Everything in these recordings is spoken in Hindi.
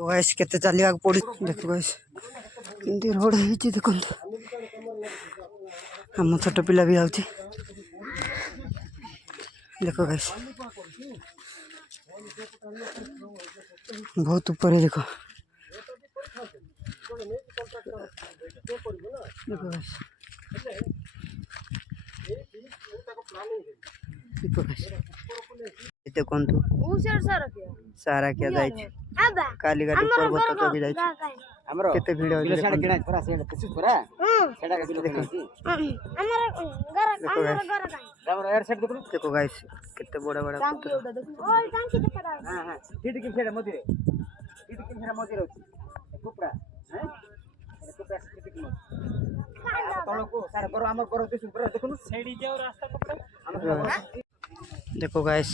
तो गाइस केते चलिया पड़ी देखो गाइस किंदी रोड ହେଇଛି ଦେଖନ୍ତୁ हम छोट पिला भी आउची देखो गाइस बहुत ऊपर है देखो देखो गाइस देखो गाइस इते कोन तू सारा क्या जाई काली गाड़ी पर्वत तो भी जाई हमरो केते भीड़ होई सेडा किना थोड़ा सेडा कुछ थोड़ा सेडा के किलो देखो हमर घर हमर एयर सेट देखो गाइस केते बड़ा बड़ा टांकी उडा देखो ओय टांकी देखा हां हां ठीक ठीक सेडा मोदी रे ठीक ठीक सेडा मोदी रे कुपड़ा हैं कुपड़ा ठीक ठीक मोदी तळो को सारा करो हमर करो दिस ऊपर देखो सेडी जाओ रास्ता कपड़ा देखो गाइस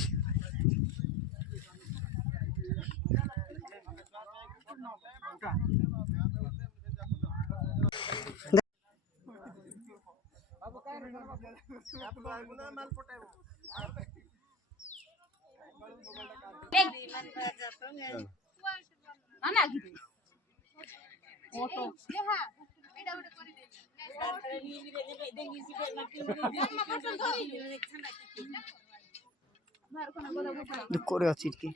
করে আছি কি